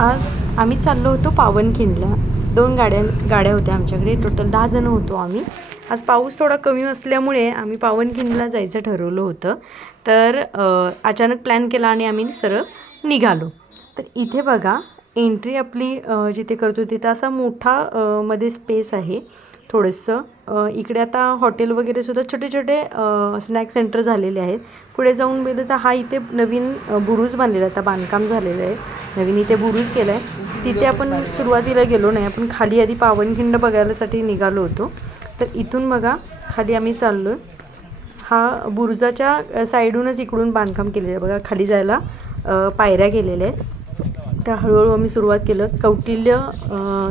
आज आम्ही चाललो होतो पावनखिंडला. दोन गाड्या गाड्या होत्या आमच्याकडे. टोटल दहा जण होतो आम्ही. आज पाऊस थोडा कमी असल्यामुळे आम्ही पावनखिंडला जायचं ठरवलं होतं. तर अचानक प्लॅन केला आणि आम्ही सरळ निघालो. तर इथे बघा एंट्री आपली जिथे करतो तिथं असा मोठा मध्ये स्पेस आहे. थोडंसं. इकडे आता हॉटेल वगैरे सुद्धा छोटे छोटे स्नॅक सेंटर झालेले आहेत. पुढे जाऊन गेलं तर हा इथे नवीन बुरुज बांधलेला आहे. आता बांधकाम झालेलं आहे. नवीन इथे बुरुज केला आहे तिथे आपण सुरुवातीला गेलो नाही. आपण खाली आधी पावनखिंड बघायलासाठी निघालो होतो. तर इथून बघा खाली आम्ही चाललो हा बुरुजाच्या साईडूनच इकडून बांधकाम केलेलं आहे. बघा खाली जायला पायऱ्या केलेल्या आहेत. त्या हळूहळू आम्ही सुरुवात केलं. कौटिल्य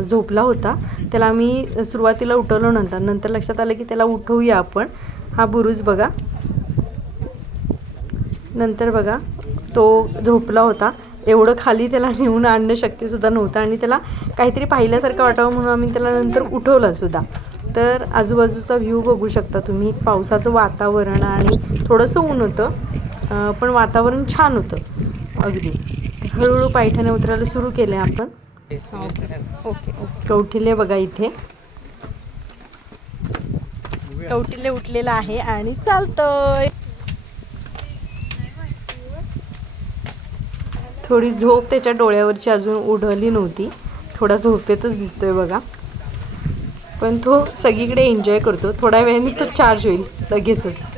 झोपला होता. त्याला आम्ही सुरुवातीला उठवलं नंतर नंतर लक्षात आलं की त्याला उठवूया आपण. हा बुरुज बघा. नंतर बघा तो झोपला होता. एवढं खाली त्याला नेऊन आणणं शक्यसुद्धा नव्हतं आणि त्याला काहीतरी पाहिल्यासारखं वाटावं म्हणून आम्ही त्याला नंतर उठवलं सुद्धा. तर आजूबाजूचा व्ह्यू बघू शकता तुम्ही. पावसाचं वातावरण आणि थोडंसं ऊन होतं पण वातावरण छान होतं. अगदी. हळूहळू पायठ्याने उतरायला सुरू केले आपण. ओके बघा इथे. कौटिल्य उठलेला आहे आणि चालतोय. थोडी झोप त्याच्या डोळ्यावरची अजून उडवली नव्हती. थोडा झोपेतच दिसतोय बघा. पण तो सगळीकडे एन्जॉय करतो. थोड्या वेळाने तो चार्ज होईल लगेचच.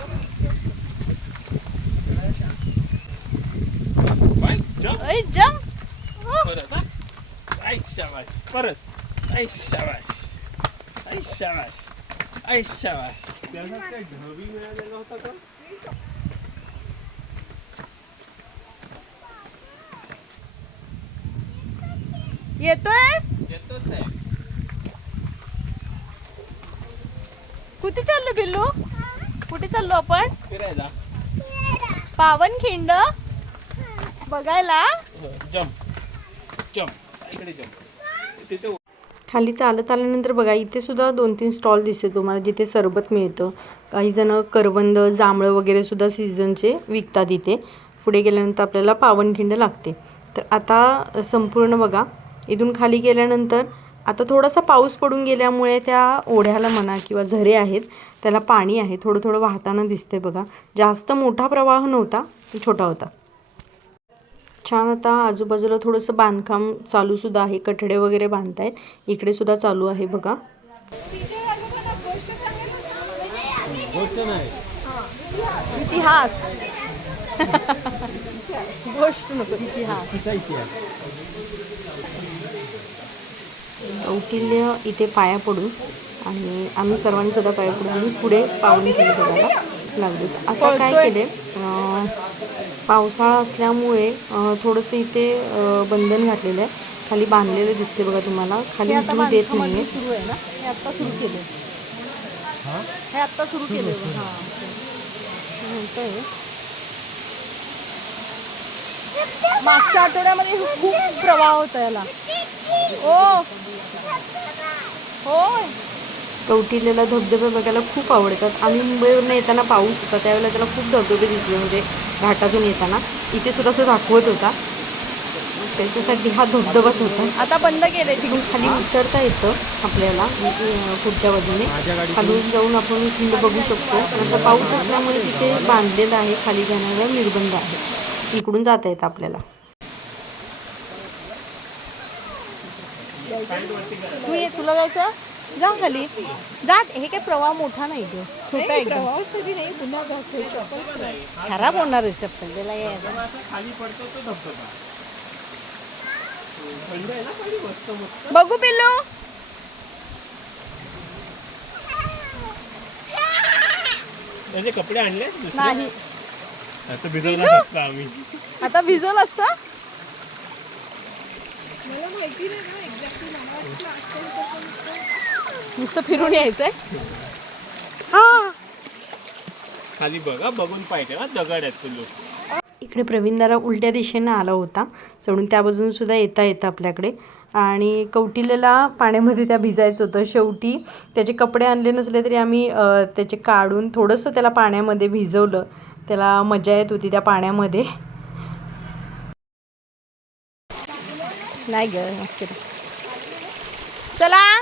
काय ढवी मिळालेला होता का? येतोयस? येतोच आहे. कुठे चाललो बिल्लू? कुठे चाललो आपण? फिरायला. पावनखिंड बघायला. जम्प. जम्प. इकडे जम्प. तिथे खाली चालत आल्यानंतर बघा इथे सुद्धा दोन तीन स्टॉल दिसते तुम्हाला जिथे सरबत मिळतं. काही जण करवंद जांभळं वगैरे सुद्धा सीझनचे विकतात इथे. पुढे गेल्यानंतर आपल्याला पावनखिंड लागते. तर आता संपूर्ण बघा इथून खाली गेल्यानंतर आता थोडासा पाऊस पडून गेल्यामुळे त्या ओढ्याला म्हणा किंवा झरे आहेत त्याला पाणी आहे थोडं थोडं वाहताना दिसते बघा. जास्त मोठा प्रवाह नव्हता तो छोटा होता. छान आता आजूबाजूला थोडंसं बांधकाम चालू सुद्धा आहे. कठडे वगैरे बांधतायत. इकडे सुद्धा चालू आहे बघा. इतिहास. गोष्ट नको इतिहास. कौटिल्य इथे पाया पडू आणि आम्ही सर्वांनी सुद्धा पाया पडू आणि पुढे पाहुणे केले बघायला लागलो. आता काय केले पावसाळा असल्यामुळे थोडंसं इथे बंधन घातलेलं आहे. खाली बांधलेलं दिसते बघा तुम्हाला. खाली उतरू देत नाहीये. सुरू आहे ना? हे आत्ता सुरू केले हे? आत्ता सुरू केले मागच्या आठवड्यामध्ये खूप प्रवाह होता याला. ओ! होय. कौटिल्याला धबधबे बघायला खूप आवडतात. आम्ही मुंबईवरून येताना पाऊस होता त्यावेळेला त्याला खूप धबधबे दिसले म्हणजे घाटातून येताना. इथे सुद्धा तो दाखवत होता. त्याच्यासाठी हा धबधबाच होता. आता बंद केले तिकडून. खाली उतरता येतं आपल्याला म्हणजे, पुढच्या बाजूने. खालून जाऊन आपण खिंड बघू शकतो. नंतर पाऊस असल्यामुळे तिथे बांधलेलं आहे खाली जाण्याला निर्बंध आहे. इकडून जाता येतं आपल्याला. तू ये तुला जायचं? जा खाली. जा हे काय प्रवाह मोठा नाही ग छोटा एकदम. खराब होणार आहे चप्पल त्याला यायचं खाली पडतो तो धबधबा. थंड आहे ना खाली मस्त मस्त. बघू पिल्लू. त्याचे कपडे आणले दुसरे? नाही. आता भिजवला असता आम्ही? आता भिजवलं असतं. नुसतं फिरून यायचंय. हा. खाली बघा बघून पाहिजे ना दगड आहेत तुलू इकडे प्रवीणदारा उलट्या दिशेनं आला होता. चढून त्या बाजून सुद्धा येता येतं आपल्याकडे. आणि कौटिल्याला पाण्यामध्ये त्या भिजायचं होतं. शेवटी त्याचे कपडे आणले नसले तरी आम्ही त्याचे काढून थोडंसं त्याला पाण्यामध्ये भिजवलं. त्याला मजा येत होती त्या पाण्यामध्ये. नाही ग मस्ती. चला.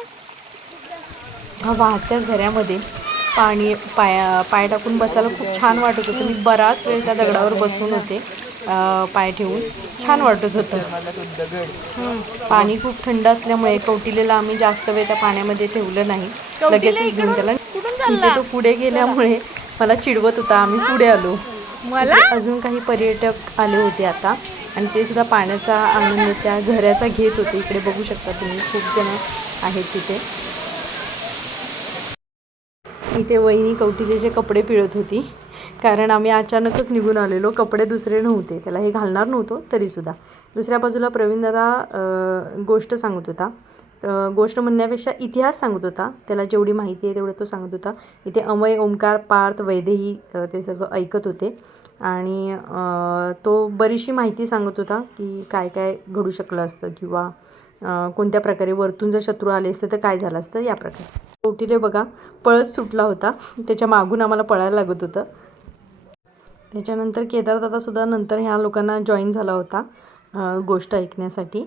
वाहत्या झऱ्यामध्ये पाणी पाय पाय टाकून बसायला खूप छान वाटत होतं. मी बराच वेळ त्या दगडावर बसून होते पाय ठेवून. छान वाटत होतं. पाणी खूप थंड असल्यामुळे कौटिलेला आम्ही जास्त वेळ त्या पाण्यामध्ये ठेवलं नाही. लगेच घेऊन त्याला तिथे तो पुढे गेल्यामुळे मला चिडवत होता. आम्ही पुढे आलो. मला? अजून काही पर्यटक आले होते आता. आणि ते सुद्धा पाण्याचा आनंद त्या झऱ्याचा घेत होते. इकडे बघू शकता तुम्ही. खूप जण आहेत तिथे. इथे वहिनी कौटिल्याचे कपडे पिळत होती कारण आम्ही अचानकच निघून आलेलो. कपडे दुसरे नव्हते त्याला हे घालणार नव्हतो तरीसुद्धा. दुसऱ्या बाजूला प्रवीण दादा गोष्ट सांगत होता. गोष्ट म्हणण्यापेक्षा इतिहास सांगत होता. त्याला जेवढी माहिती आहे तेवढं तो सांगत होता. इथे अमय ओंकार पार्थ वैदेही ते सगळं ऐकत होते. आणि तो बरीचशी माहिती सांगत होता की काय काय घडू शकलं असतं किंवा कोणत्या प्रकारे वरतून जर शत्रू आले असते तर काय झालं असतं या प्रकारे. कौटिल्य बघा. पळत सुटला होता. त्याच्या मागून आम्हाला पळायला लागत होतं. त्याच्यानंतर केदारदादासुद्धा नंतर ह्या लोकांना जॉईन झाला होता गोष्ट ऐकण्यासाठी.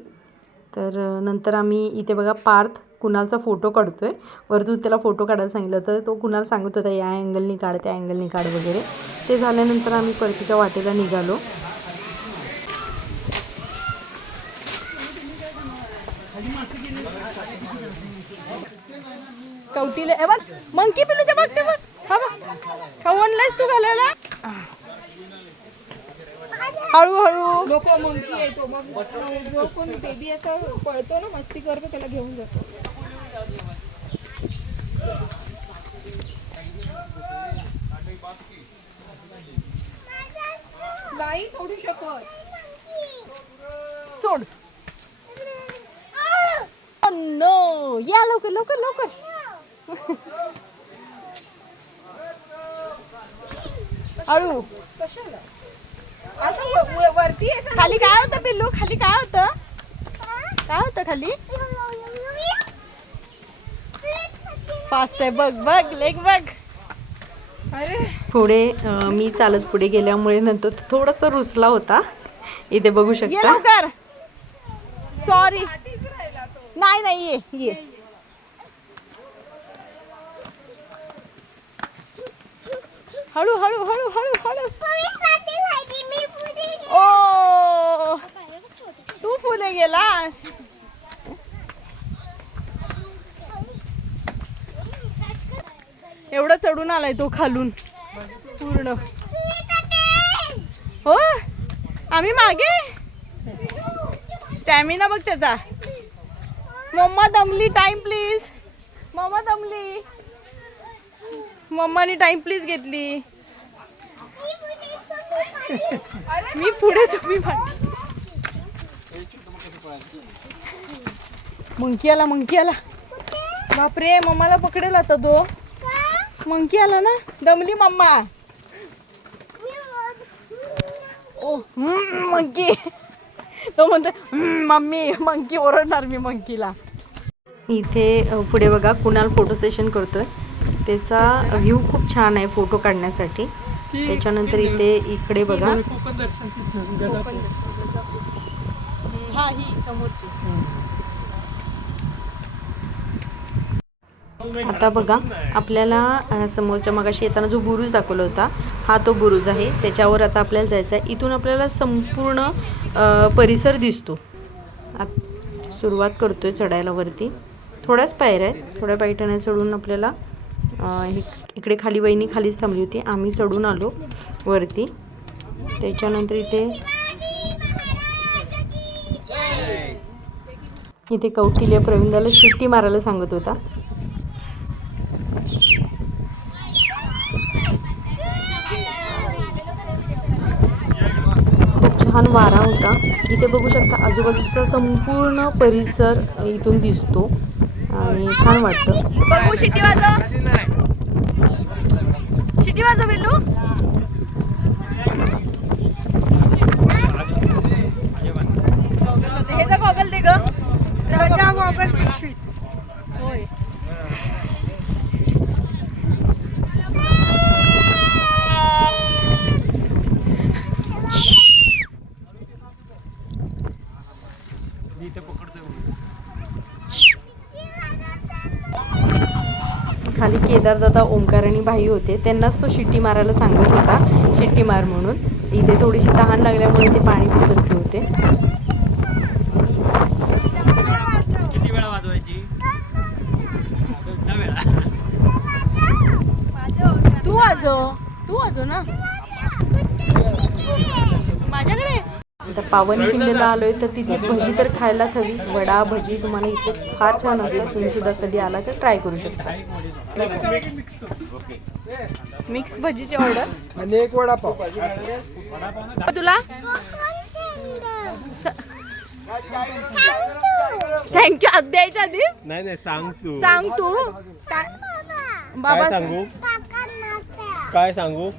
तर नंतर आम्ही इथे बघा पार्थ कुणालचा फोटो काढतो आहे वरतून त्याला फोटो काढायला सांगितलं. तर तो कुणाल सांगत होता या अँगलनी काढ त्या अँगलनी काढ वगैरे. ते झाल्यानंतर आम्ही परतीच्या वाटेला निघालो. कवटीले. ए बघ मंकी पिलू ते बघ ते बघ. हा बघ. खाऊ आणलायस तू घालायला? हळूहळू. लोक मंकी येतो मग जो कोण बेबी असं पळतो ना मस्ती करतो त्याला घेऊन जातो. नाही सोडू शकत. सोड. नो. या लवकर लवकर लवकर. व- वरती खाली काय होतं पिल्लू? खाली काय होतं? काय होतं खाली? फास्ट आहे. बघ बघ लेग बघ. अरे. पुढे मी चालत पुढे गेल्यामुळे नंतर थोडासा रुसला होता. इथे बघू शकता. सॉरी नाही नाही ये ये. हळू हळू हळू हळू हळू. ओ! तू फुले गेलास? एवढं चढून आलाय तो खालून. पूर्ण. हो? आम्ही मागे? स्टॅमिना बघ त्याचा. मम्मा दमली टाइम प्लीज मम्मा दमली मम्मानी टाइम प्लीज घेतली. मी पुढे तुम्ही मंकी आला मंकी आला बापरे मम्माला पकडेल आता तो मंकी आला ना दमली मम्मा. ओ मंकी. तो म्हणतो मम्मी मंकी ओरडणार मी मंकीला. इथे पुढे बघा कुणाल फोटो सेशन करतोय. त्याचा व्ह्यू खूप छान आहे फोटो काढण्यासाठी. त्याच्यानंतर इथे इकडे बघा. हा ही आता बघा आपल्याला समोरच्या मगाशी येताना जो बुरुज दाखवला होता हा तो बुरुज आहे. त्याच्यावर आता आपल्याला जायचं आहे. इथून आपल्याला संपूर्ण अ, परिसर दिसतो. आत सुरुवात करतोय चढायला वरती. थोड्याच पायऱ्या आहेत. थोड्या पायऱ्या चढून आपल्याला हे इकडे खाली वहिनी खालीच थांबली होती. आम्ही चढून आलो वरती. त्याच्यानंतर इथे इथे कौटिल्य प्रवीणाला शिट्टी मारायला सांगत होता. खूप छान वारा होता. इथे बघू शकता आजूबाजूचा संपूर्ण परिसर इथून दिसतो. आणि छान वाटतं. बघू शिटी वाजव शिटी वाजव बिल्लू हे जा गॉगल दे ग गॉगल होय मी इथे पकडतोय खाली केदारदादा ओंकार आणि भाई होते. त्यांनाच तो शिट्टी मारायला सांगत होता. शिट्टी मार म्हणून. इथे थोडीशी तहान लागल्यामुळे ते पाणी पित बसले होते. किती वेळा वाजवायची? दहा वेळा. तू वाजव. तू वाजव ना. पावनखिंडीला आलोय तर तिथली भजी तर खायलाच हवी. वडा भजी तुम्हाला इथे फार छान असतात. तुम्ही सुद्धा कधी आला तर ट्राय करू शकता. मिक्स भजीची ऑर्डर आणि एक वडापाव. तुला? थँक्यू आज द्यायच्या आधी नाही नाही सांग तू. सांग तू. काय बाबा सांगू. काय सांगू?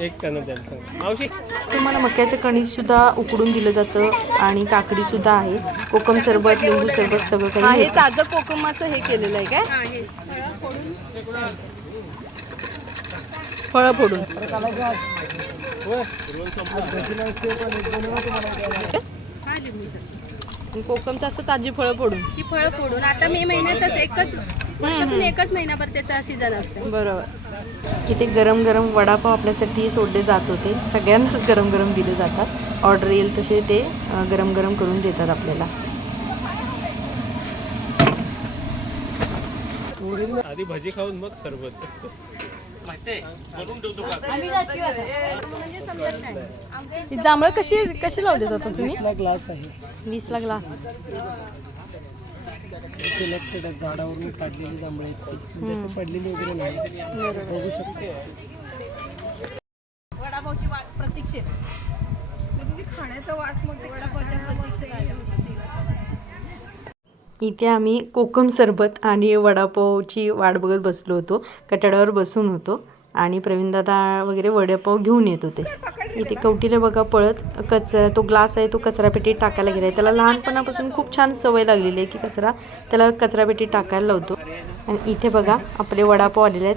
एक त्यांना द्यायला सांग. मावशी? तुम्हाला मक्याचं कणिक सुद्धा उकडून दिलं जातं आणि काकडी सुद्धा आहे. कोकम सरबत लिंबू सरबत सगळं हा काही हे होतं. ताजं कोकमाचं हे केलेलं आहे काय? हा हे. फळं फोडून. फळं कोकमचं असं ताजी फळं फोडून. ती फळं फोडून. आता मे महिन्यातच एकच वर्षातून एकच महिनाभर त्याचा सीझन असतो. बरोबर. इथे गरम गरम वडापाव आपल्यासाठी सोडले जात होते. सगळ्यांनाच गरम गरम दिले जातात. ऑर्डर येईल तसे ते गरम गरम करून देतात आपल्याला. आधी भजी खाऊन मग सरबत. म्हणजे समजत नाही. ही जांभळं कशी कशी लावली जातात तुम्ही? ग्लास आहे. वीसला ग्लास झाडावरून काढलेली जांभळे. म्हणजे असं पडलेली वगैरे नाही. बघू शकतो. वडापावची वाट प्रतीक्षेत. म्हणजे ते खाण्याचा वास मग वडापावच्या प्रतीक्षेत. इथे आम्ही कोकम सरबत आणि वडापावची वाट बघत बसलो होतो. कटाड्यावर बसून होतो. आणि प्रवीणदादा वगैरे वडापाव घेऊन येत होते. इथे कवटीला बघा पळत कचरा तो ग्लास आहे तो कचरापेटीत टाकायला गेला आहे त्याला लहानपणापासून खूप छान सवय लागलेली आहे की कचरा त्याला कचरापेटीत टाकायला लावतो. आणि इथे बघा आपले वडापाव आलेले आहेत.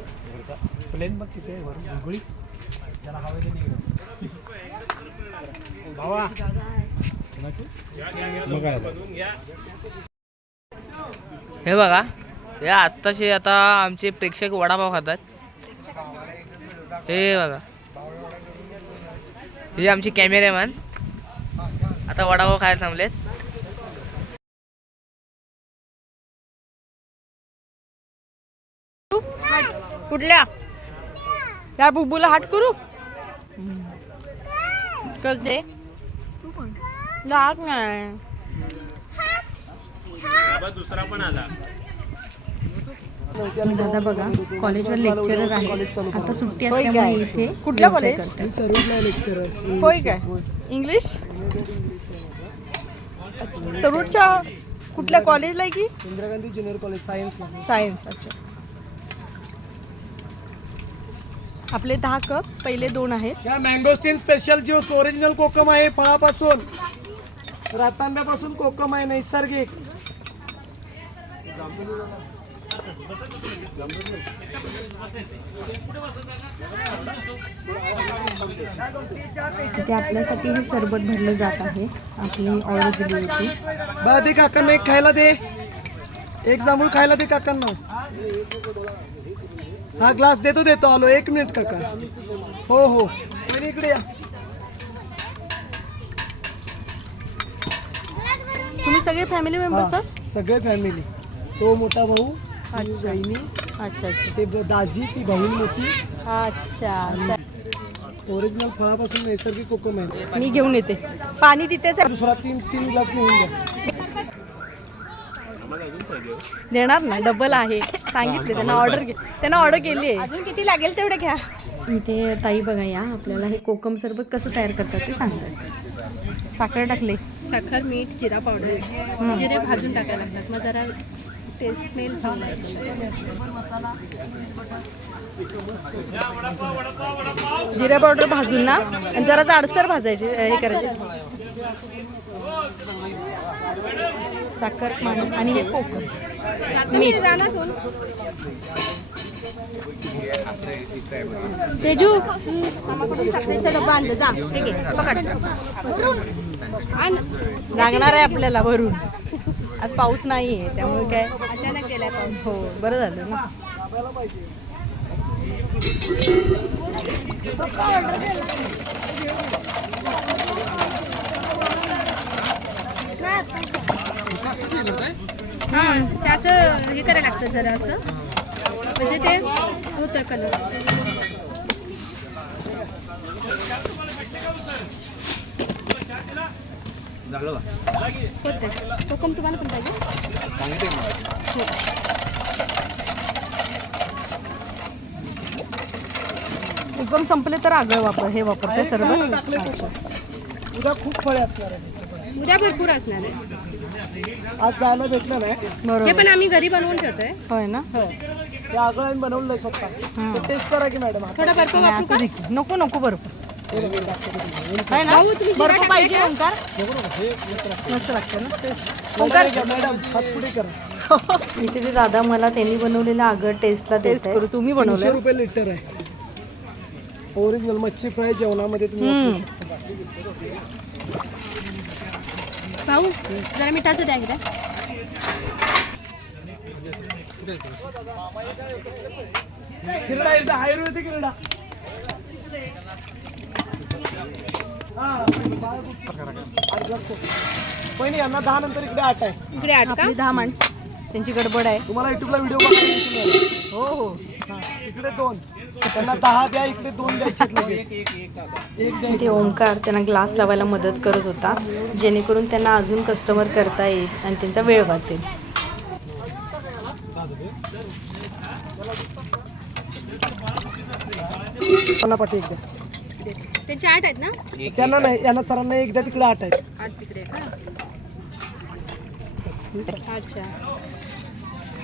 हे बघा हे आत्ताचे आता आमचे प्रेक्षक वडापाव खातात. हे बघा. हे आमचे कॅमेरामॅन. आता वडापाव खायला थांबलेत. कुठल्या? या बुबूला हाट करू? कस दे? दाग नाही. दुसरा पण आला. दादा बघा कॉलेजवर लेक्चरर आहे. आता सुट्टी असल्यामुळे काय? इथे कुठल्या कॉलेज? होय काय? इंग्लिश सरूटच्या कुठल्या कॉलेजला आहे की? इंदिरा गांधी ज्युनियर कॉलेज सायन्सला सायन्स अच्छा. आपले दहा कप पहिले दोन आहेत. या mangosteen special juice original kokum आहे फळापासून. रातांब्यापासून कोकम आहे नैसर्गिक. इथे आपल्यासाठी हे सरबत भरलं जात आहे. आपली ऑर्डर दिली होती. बा दे काकांना एक खायला दे. एक जांभूळ खायला दे काकांना. हा ग्लास देतो देतो. आलो. एक मिनिट काका. हो हो. इकडे या. तुम्ही सगळे फॅमिली मेंबर्स हा, आहात? सगळे फॅमिली तो मोठा भाऊ ती अच्छा. अच्छा अच्छा. ते ब- दाजी ती मोठी. अच्छा ओरिजिनल फळापासून नैसर्गिक कोकम आहे. मी घेऊन येते. पाणी तिथेच आहे. दुसरा तीन तीन ग्लास मिळून द्या. देणार ना? डबल आहे. सांगितले त्यांना ऑर्डर त्यांना ऑर्डर केली आहे. अजून किती लागेल तेवढे घ्या. इथे ताई बघा या आपल्याला हे कोकम सरबत कसं तयार करतात ते सांगतात. साखर टाकले. साखर मीठ जिरा पावडर. जिरे भाजून टाकायला लागतात. मग जरा टेस्ट स्मेल चांगला जिरा पावडर भाजून ना आणि जरा जाडसर भाजायचे हे करायचे. साखर पाणी आणि हे कोकम. मीठ. तेजू डब्बा आणलं जा पकड. लागणार आहे आपल्याला भरून आज पाऊस नाही आहे त्यामुळे काय? अचानक गेलाय पाऊस. हो बरं झालं ना. हां ते असं हे करायला लागतं जरा असं. म्हणजे ते होतं कलर होते कोकम तुम्हाला पण पाहिजे उगम संपले तर आगळ वापर हे वापरते सर्व. उद्या खूप फळे असणार आहे उद्या भरपूर असणार आहे. आज जायला भेटलं नाही हे बरोबर पण आम्ही घरी बनवून ठेवतोय. होय ना? ते आगळाने बनवलंय स्वतः. टेस्ट करा की मॅडम थोडा बर्फ वापरू नको नको बर्फ. आहे ना? बर्फ पाहिजे? ओंकार? मस्त लागतं ना? ओंकार? इथे ते दादा मला त्यांनी बनवलेलं आगळ टेस्टला टेस्ट करू. तुम्ही बनवलं रुपये लिटर आहे. ओरिजिनल मच्छी फ्राय जेवणामध्ये तुम्ही. भाऊ जरा मिठाचं द्या एकदा. किरडा एकदा आयुर्वेदिक किरडा. हा. वहिनी यांना दहा नंतर इकडे आठ आहे. इकडे आठ का? दहा मांड त्यांची गडबड आहे. तुम्हाला युट्यूबला व्हिडिओ हो हो. इकडे दोन. त्यांना दहा द्या इकडे दोन द्यायचे द्या ते ओंकार त्यांना ग्लास लावायला मदत करत होता. जेणेकरून त्यांना अजून कस्टमर करता येईल आणि त्यांचा वेळ वाचेल. पाठी एक द्या. त्यांचे आठ आहेत ना? त्यांना नाही यांना सरांना एक द्या तिकडे आठ आहेत. आठ तिकडे का? अच्छा.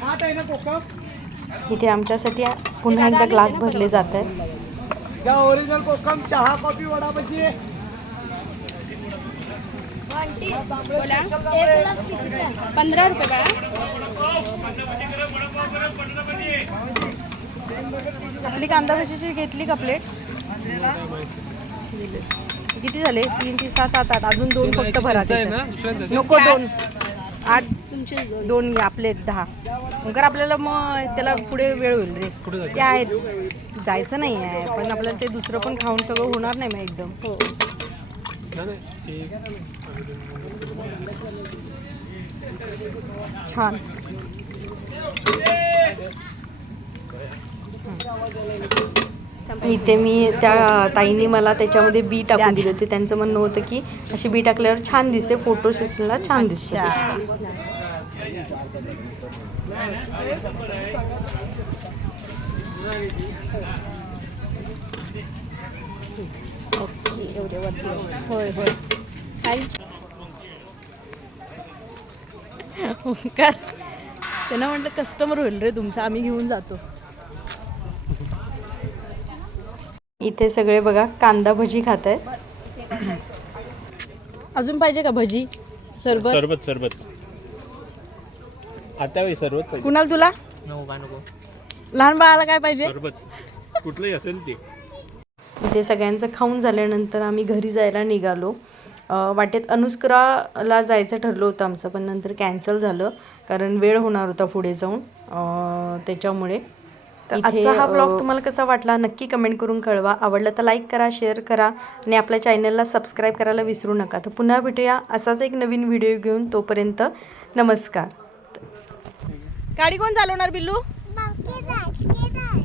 आठ आहे ना कोकम इथे आमच्यासाठी पुन्हा एकदा ग्लास भरले जात ओरिजिनल कोकम चहा कॉफी वडा भजी बोला. पंधरा रुपये बाळा आपली कांदा भजीची घेतली का प्लेट किती झाले? तीन तीन सहा सात आठ. अजून दोन फक्त भरा. नको दोन. आठ. तुमचे दोन. आपले आहेत दहा. नंतर आपल्याला मग त्याला पुढे वेळ होईल रे. ते आहेत. जायचं नाही आहे. पण आपल्याला ते दुसरं पण खाऊन सगळं होणार नाही मग एकदम. हो. छान. इथे मी त्या ताईने मला त्याच्यामध्ये बी टाकून दिले होते. त्यांचं म्हणणं होतं की अशी बी टाकल्यावर छान दिसते फोटो सेशनला छान दिसते. होय होय. त्यांना म्हटलं कस्टमर होईल रे तुमचं आम्ही घेऊन जातो. इथे सगळे बघा कांदा भजी खात आहेत अजून पाहिजे का भजी? सरबत? सरबत सरबत. आता सरबत कुणाल तुला? नको का नको. लहान बाळाला काय पाहिजे? सरबत. कुठलंही असेल ते. इथे सगळ्यांचं खाऊन झाल्यानंतर आम्ही घरी जायला निघालो. वाटेत अनुस्कराला जायचं ठरलं होतं आमचं पण नंतर कॅन्सल झालं कारण वेळ होणार होता पुढे जाऊन. त्याच्यामुळे तर आजचा हा ब्लॉग तुम्हाला कसा वाटला नक्की कमेंट करून कळवा. आवडलं तर लाईक करा शेअर करा आणि आपल्या चॅनलला सबस्क्राईब करायला विसरू नका. तर पुन्हा भेटूया असाच एक नवीन व्हिडिओ घेऊन. तोपर्यंत नमस्कार. गाडी कोण चालवणार बिल्लू?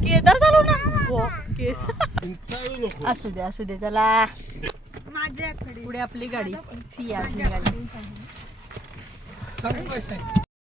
केदार चालवणार. हो, के- असू दे असू दे चला. पुढे आपली गाडी. सिया निघाली